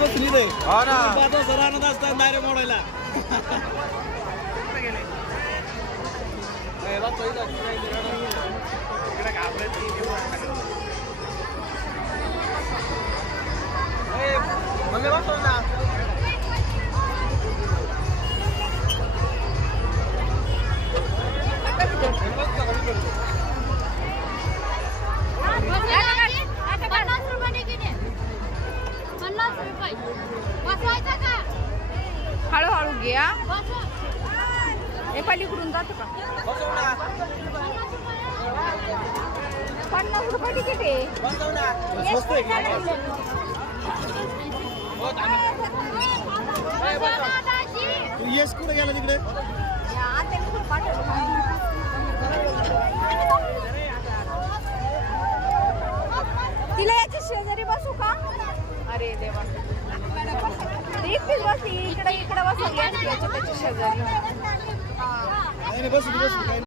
बसली रे हो ना बाबा सर आणत असतात डायरेक्ट मोडायला हळूहळू घ्या हे पलीकडून जातो का 50 रुपये तिकीट आहे स्वस्त आहे की तू यश कुठे गेला तिकडे तिला याच्या शेजारी बसू का अरे देवा एकटीच बसली इकडे बसवली असती याच्या त्याच्या शेजारी बस